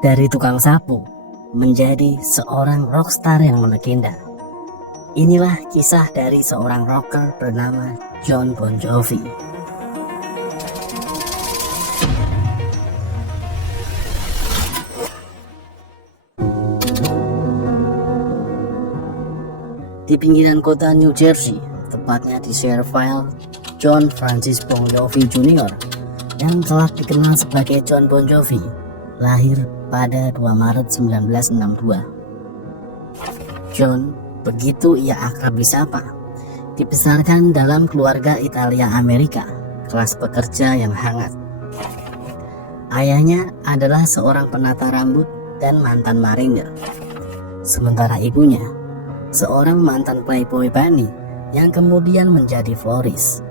Dari tukang sapu menjadi seorang rockstar yang melegenda. Inilah kisah dari seorang rocker bernama Jon Bon Jovi. Di pinggiran kota New Jersey, tepatnya di Schererville, Jon Francis Bon Jovi Jr. yang telah dikenal sebagai Jon Bon Jovi lahir pada 2 Maret 1962. Jon, begitu ia akrab disapa, dibesarkan dalam keluarga Italia Amerika, kelas pekerja yang hangat. Ayahnya adalah seorang penata rambut dan mantan marinir, sementara ibunya seorang mantan playboy bunny yang kemudian menjadi florist.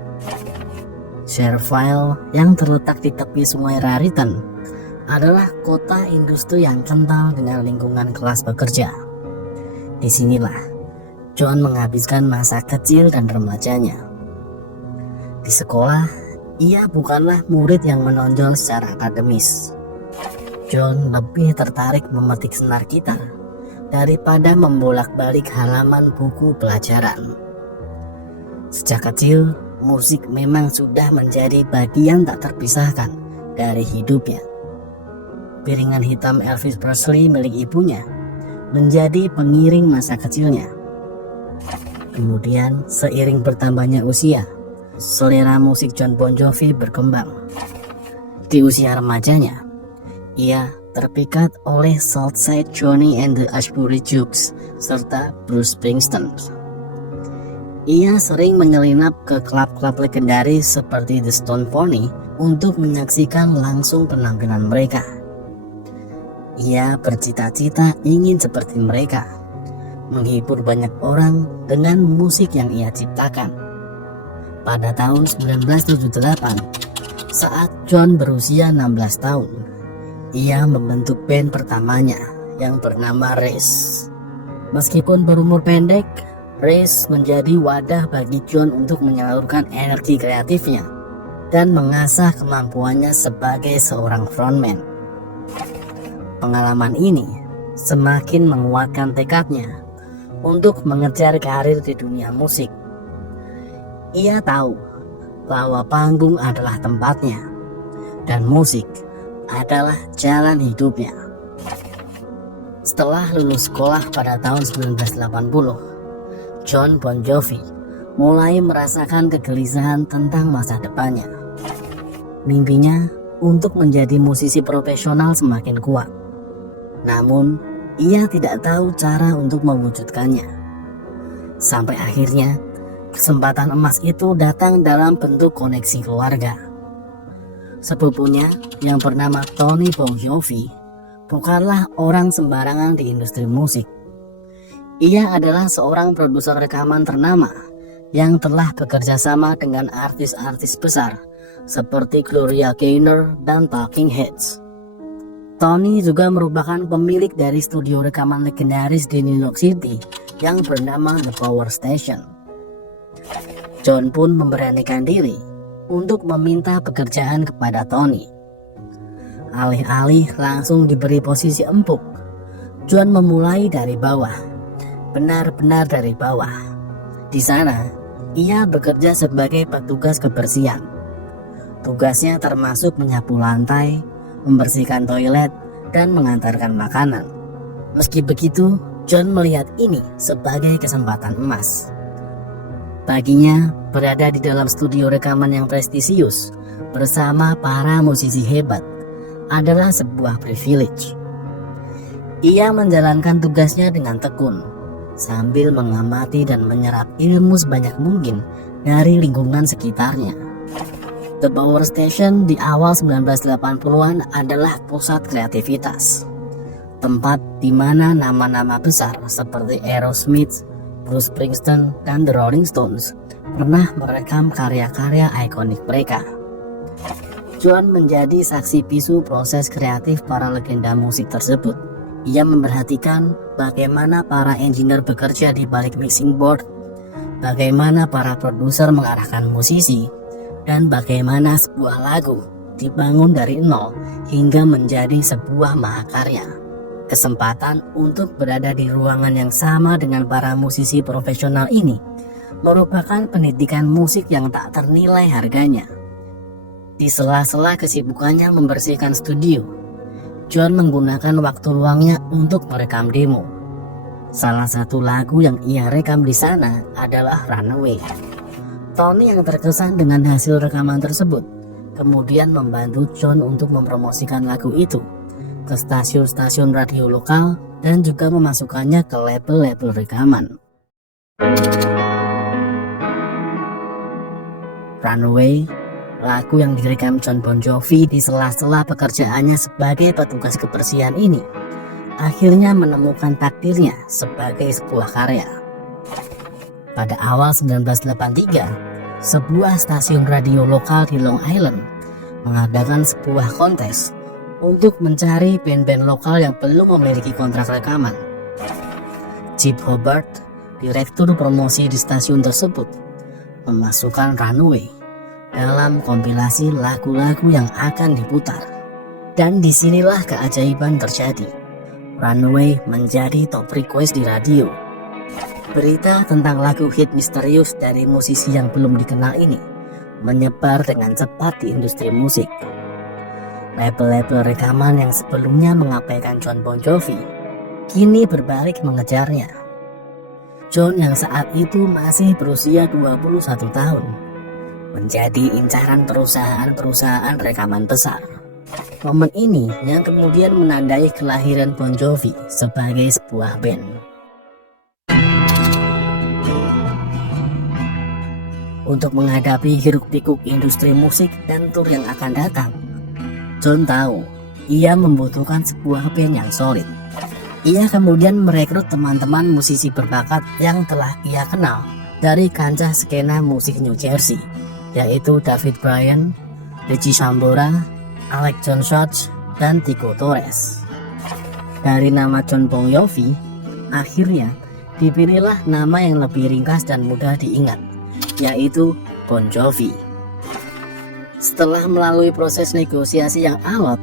Schererville yang terletak di tepi sungai Raritan adalah kota industri yang kental dengan lingkungan kelas pekerja. Disinilah Jon menghabiskan masa kecil dan remajanya. Di sekolah, ia bukanlah murid yang menonjol secara akademis. Jon lebih tertarik memetik senar gitar daripada membolak-balik halaman buku pelajaran. Sejak kecil, musik memang sudah menjadi bagian tak terpisahkan dari hidupnya. Piringan hitam Elvis Presley milik ibunya menjadi pengiring masa kecilnya. Kemudian seiring bertambahnya usia, selera musik Jon Bon Jovi berkembang. Di usia remajanya, ia terpikat oleh Southside Johnny and the Ashbury Jukes serta Bruce Springsteen. Ia sering menyelinap ke klub-klub legendaris seperti The Stone Pony untuk menyaksikan langsung penampilan mereka. Ia bercita-cita ingin seperti mereka, menghibur banyak orang dengan musik yang ia ciptakan. Pada tahun 1978, saat Jon berusia 16 tahun, ia membentuk band pertamanya yang bernama Race. Meskipun berumur pendek, Race menjadi wadah bagi Jon untuk menyalurkan energi kreatifnya dan mengasah kemampuannya sebagai seorang frontman. Pengalaman ini semakin menguatkan tekadnya untuk mengejar karir di dunia musik. Ia tahu bahwa panggung adalah tempatnya dan musik adalah jalan hidupnya. Setelah lulus sekolah pada tahun 1980, Jon Bon Jovi mulai merasakan kegelisahan tentang masa depannya. Mimpinya untuk menjadi musisi profesional semakin kuat. Namun, ia tidak tahu cara untuk mewujudkannya. Sampai akhirnya, kesempatan emas itu datang dalam bentuk koneksi keluarga. Sepupunya yang bernama Tony Bon Jovi bukanlah orang sembarangan di industri musik. Ia adalah seorang produser rekaman ternama yang telah bekerja sama dengan artis-artis besar seperti Gloria Gaynor dan Talking Heads. Tony juga merupakan pemilik dari studio rekaman legendaris di New York City yang bernama The Power Station. Jon pun memberanikan diri untuk meminta pekerjaan kepada Tony. Alih-alih langsung diberi posisi empuk, Jon memulai dari bawah, benar-benar dari bawah. Di sana, ia bekerja sebagai petugas kebersihan. Tugasnya termasuk menyapu lantai, membersihkan toilet, dan mengantarkan makanan. Meski begitu, Jon melihat ini sebagai kesempatan emas. Baginya, berada di dalam studio rekaman yang prestisius bersama para musisi hebat adalah sebuah privilege. Ia menjalankan tugasnya dengan tekun, sambil mengamati dan menyerap ilmu sebanyak mungkin dari lingkungan sekitarnya. The Power Station di awal 1980-an adalah pusat kreativitas, tempat di mana nama-nama besar seperti Aerosmith, Bruce Springsteen, dan The Rolling Stones pernah merekam karya-karya ikonik mereka. Jon menjadi saksi bisu proses kreatif para legenda musik tersebut. Ia memperhatikan bagaimana para engineer bekerja di balik mixing board, bagaimana para produser mengarahkan musisi, dan bagaimana sebuah lagu dibangun dari nol hingga menjadi sebuah mahakarya. Kesempatan untuk berada di ruangan yang sama dengan para musisi profesional ini merupakan pendidikan musik yang tak ternilai harganya. Di sela-sela kesibukannya membersihkan studio, John menggunakan waktu luangnya untuk merekam demo. Salah satu lagu yang ia rekam di sana adalah Runaway. Tony yang terkesan dengan hasil rekaman tersebut kemudian membantu John untuk mempromosikan lagu itu ke stasiun-stasiun radio lokal dan juga memasukkannya ke label-label rekaman. Runaway, lagu yang direkam Jon Bon Jovi di sela-sela pekerjaannya sebagai petugas kebersihan ini, akhirnya menemukan takdirnya sebagai sebuah karya. Pada awal 1983, sebuah stasiun radio lokal di Long Island mengadakan sebuah kontes untuk mencari band-band lokal yang belum memiliki kontrak rekaman. Chip Hobart, direktur promosi di stasiun tersebut, memasukkan Runaway dalam kompilasi lagu-lagu yang akan diputar. Dan disinilah keajaiban terjadi. Runaway menjadi top request di radio. Berita tentang lagu hit misterius dari musisi yang belum dikenal ini menyebar dengan cepat di industri musik. Label-label rekaman yang sebelumnya mengabaikan Jon Bon Jovi kini berbalik mengejarnya. John yang saat itu masih berusia 21 tahun menjadi incaran perusahaan-perusahaan rekaman besar. Momen ini yang kemudian menandai kelahiran Bon Jovi sebagai sebuah band. Untuk menghadapi hiruk-pikuk industri musik dan tur yang akan datang, John tahu ia membutuhkan sebuah band yang solid. Ia kemudian merekrut teman-teman musisi berbakat yang telah ia kenal dari kancah skena musik New Jersey, yaitu David Bryan, Richie Sambora, Alec John Such, dan Tico Torres. Dari nama Jon Bon Jovi, akhirnya dipilihlah nama yang lebih ringkas dan mudah diingat, yaitu Bon Jovi. Setelah melalui proses negosiasi yang alot,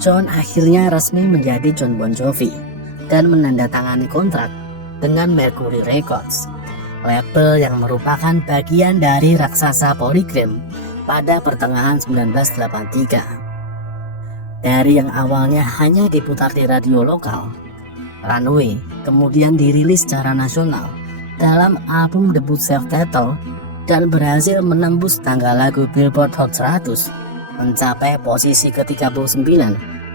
John akhirnya resmi menjadi Jon Bon Jovi dan menandatangani kontrak dengan Mercury Records, label yang merupakan bagian dari raksasa Polygram pada pertengahan 1983. Dari yang awalnya hanya diputar di radio lokal, Runaway kemudian dirilis secara nasional dalam album debut self-titled dan berhasil menembus tangga lagu Billboard Hot 100 mencapai posisi ke-39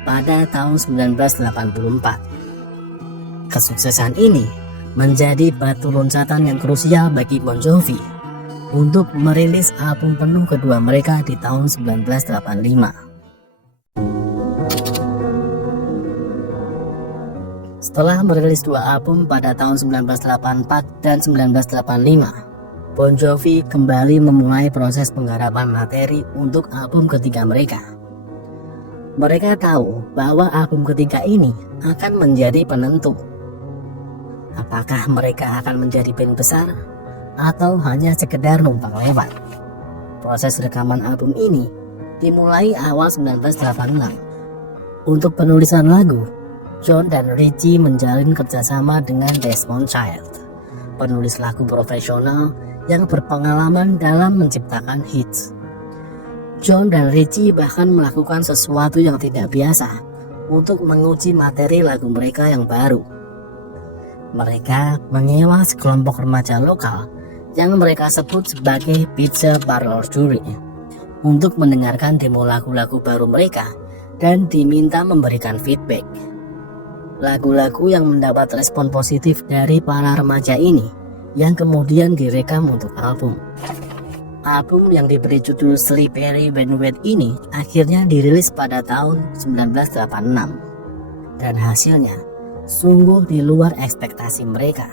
pada tahun 1984. Kesuksesan ini menjadi batu loncatan yang krusial bagi Bon Jovi untuk merilis album penuh kedua mereka di tahun 1985. Setelah merilis dua album pada tahun 1984 dan 1985, Bon Jovi kembali memulai proses penggarapan materi untuk album ketiga mereka. Mereka tahu bahwa album ketiga ini akan menjadi penentu. Apakah mereka akan menjadi band besar atau hanya sekedar numpang lewat? Proses rekaman album ini dimulai awal 1986. Untuk penulisan lagu, John dan Richie menjalin kerjasama dengan Desmond Child, penulis lagu profesional yang berpengalaman dalam menciptakan hits. John dan Richie bahkan melakukan sesuatu yang tidak biasa untuk menguji materi lagu mereka yang baru. Mereka menyewa sekelompok remaja lokal yang mereka sebut sebagai Pizza Parlor Jury untuk mendengarkan demo lagu-lagu baru mereka dan diminta memberikan feedback. Lagu-lagu yang mendapat respon positif dari para remaja ini yang kemudian direkam untuk album. Album yang diberi judul Slippery When Wet ini akhirnya dirilis pada tahun 1986. Dan hasilnya sungguh di luar ekspektasi mereka.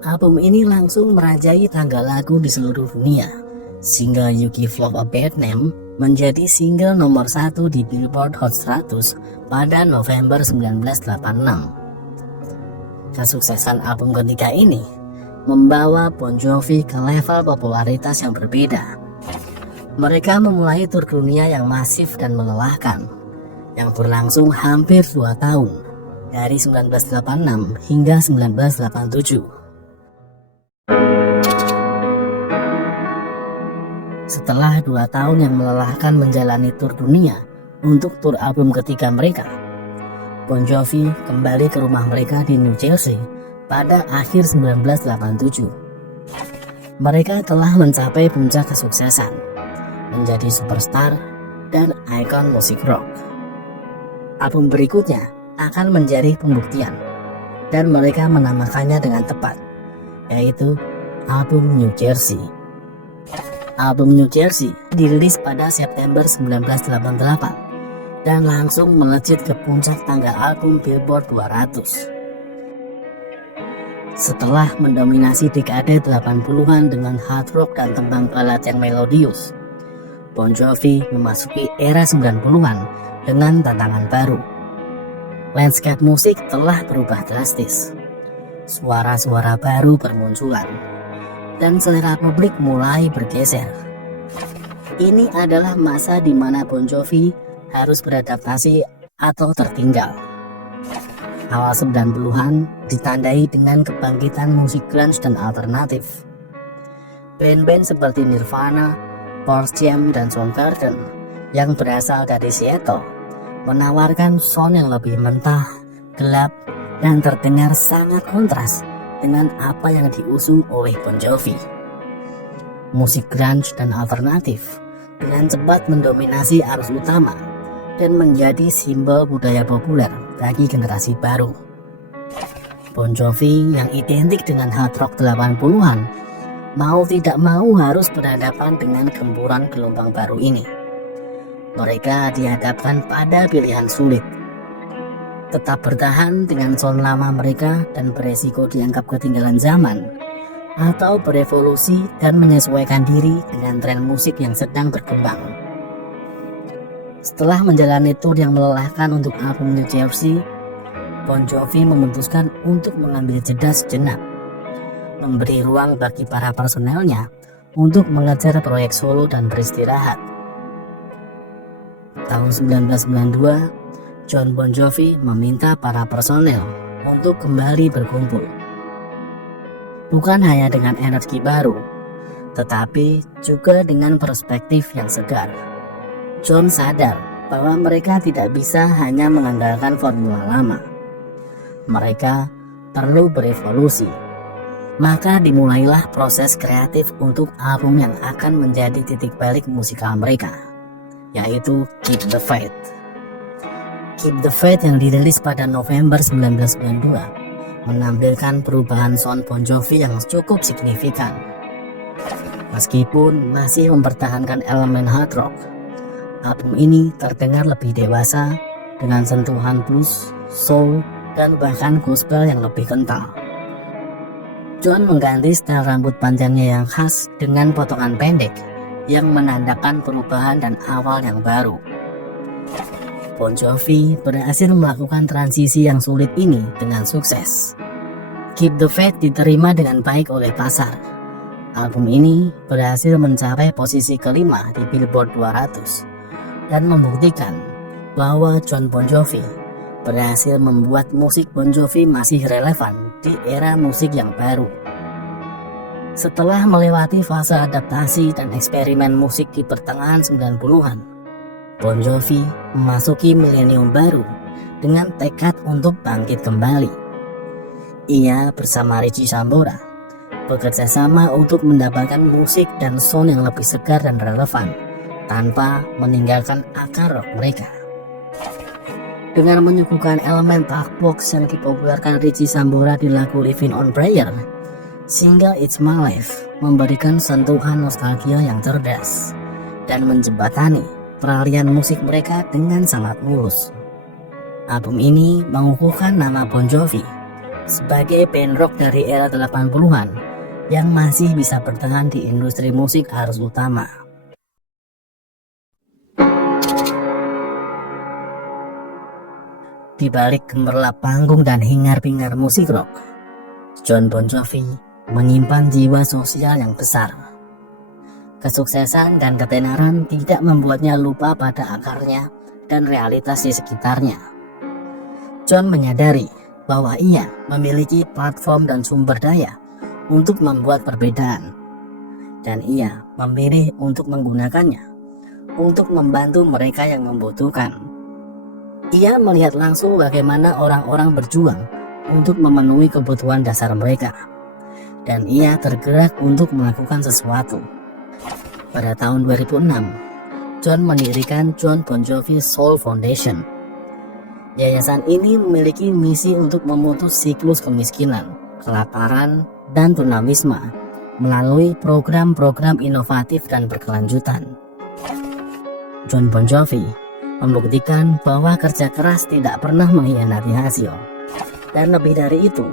Album ini langsung merajai tangga lagu di seluruh dunia. Single You Give Love a Bad Name menjadi single nomor 1 di Billboard Hot 100 pada November 1986. Kesuksesan album ketiga ini membawa Bon Jovi ke level popularitas yang berbeda. Mereka memulai tur dunia yang masif dan melelahkan, yang berlangsung hampir 2 tahun, dari 1986 hingga 1987. Setelah 2 tahun yang melelahkan menjalani tur dunia untuk tur album ketiga mereka, Bon Jovi kembali ke rumah mereka di New Jersey pada akhir 1987. Mereka telah mencapai puncak kesuksesan, menjadi superstar dan ikon musik rock. Album berikutnya akan menjadi pembuktian, dan mereka menamakannya dengan tepat, yaitu album New Jersey. Album New Jersey dirilis pada September 1988 dan langsung melejit ke puncak tangga album Billboard 200. Setelah mendominasi dekade 80-an dengan hard rock dan tembang balad yang melodius, Bon Jovi memasuki era 90-an dengan tantangan baru. Landscape musik telah berubah drastis. Suara-suara baru bermunculan, dan selera publik mulai bergeser. Ini adalah masa di mana Bon Jovi harus beradaptasi atau tertinggal. Awal 90-an ditandai dengan kebangkitan musik grunge dan alternatif. Band-band seperti Nirvana, Pearl Jam, dan Soundgarden yang berasal dari Seattle menawarkan sound yang lebih mentah, gelap, dan terdengar sangat kontras dengan apa yang diusung oleh Bon Jovi. Musik grunge dan alternatif dengan cepat mendominasi arus utama dan menjadi simbol budaya populer bagi generasi baru. Bon Jovi yang identik dengan hard rock 80-an mau tidak mau harus berhadapan dengan gempuran gelombang baru ini. Mereka dihadapkan pada pilihan sulit: tetap bertahan dengan sound lama mereka dan beresiko dianggap ketinggalan zaman, atau berevolusi dan menyesuaikan diri dengan tren musik yang sedang berkembang. Setelah menjalani tur yang melelahkan untuk album New Jersey, Bon Jovi memutuskan untuk mengambil jeda sejenak, memberi ruang bagi para personelnya untuk mengejar proyek solo dan beristirahat. Tahun 1992, Jon Bon Jovi meminta para personel untuk kembali berkumpul. Bukan hanya dengan energi baru, tetapi juga dengan perspektif yang segar. Jon sadar bahwa mereka tidak bisa hanya mengandalkan formula lama. Mereka perlu berevolusi. Maka dimulailah proses kreatif untuk album yang akan menjadi titik balik musikal mereka, yaitu Keep the Faith. Keep the Faith yang dirilis pada November 1992 menampilkan perubahan sound Bon Jovi yang cukup signifikan. Meskipun masih mempertahankan elemen hard rock, album ini terdengar lebih dewasa dengan sentuhan blues, soul, dan bahkan gospel yang lebih kental. Jon mengganti style rambut panjangnya yang khas dengan potongan pendek yang menandakan perubahan dan awal yang baru. Bon Jovi berhasil melakukan transisi yang sulit ini dengan sukses. Keep the Faith diterima dengan baik oleh pasar. Album ini berhasil mencapai posisi kelima di Billboard 200 dan membuktikan bahwa Jon Bon Jovi berhasil membuat musik Bon Jovi masih relevan di era musik yang baru. Setelah melewati fase adaptasi dan eksperimen musik di pertengahan 90-an, Bon Jovi memasuki milenium baru dengan tekad untuk bangkit kembali. Ia bersama Richie Sambora bekerja sama untuk mendapatkan musik dan sound yang lebih segar dan relevan tanpa meninggalkan akar rock mereka. Dengan menyuguhkan elemen punk box yang dipopulerkan Richie Sambora di lagu Living on Prayer, single It's My Life memberikan sentuhan nostalgia yang cerdas dan menjembatani peralihan musik mereka dengan sangat mulus. Album ini mengukuhkan nama Bon Jovi sebagai band rock dari era 80-an yang masih bisa bertahan di industri musik arus utama. Di balik gemerlap panggung dan hingar-bingar musik rock, Jon Bon Jovi menyimpan jiwa sosial yang besar. Kesuksesan dan ketenaran tidak membuatnya lupa pada akarnya dan realitas di sekitarnya. John menyadari bahwa ia memiliki platform dan sumber daya untuk membuat perbedaan, dan ia memilih untuk menggunakannya untuk membantu mereka yang membutuhkan. Ia melihat langsung bagaimana orang-orang berjuang untuk memenuhi kebutuhan dasar mereka, dan ia tergerak untuk melakukan sesuatu. Pada tahun 2006, John mendirikan Jon Bon Jovi Soul Foundation. Yayasan ini memiliki misi untuk memutus siklus kemiskinan, kelaparan, dan tunawisma melalui program-program inovatif dan berkelanjutan. Jon Bon Jovi membuktikan bahwa kerja keras tidak pernah mengkhianati hasil. Dan lebih dari itu,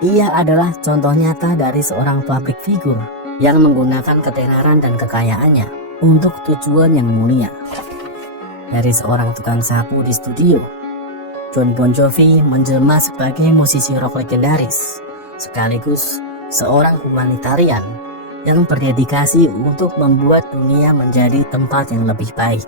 ia adalah contoh nyata dari seorang public figure yang menggunakan ketenaran dan kekayaannya untuk tujuan yang mulia. Dari seorang tukang sapu di studio, Jon Bon Jovi menjelma sebagai musisi rock legendaris, sekaligus seorang humanitarian yang berdedikasi untuk membuat dunia menjadi tempat yang lebih baik.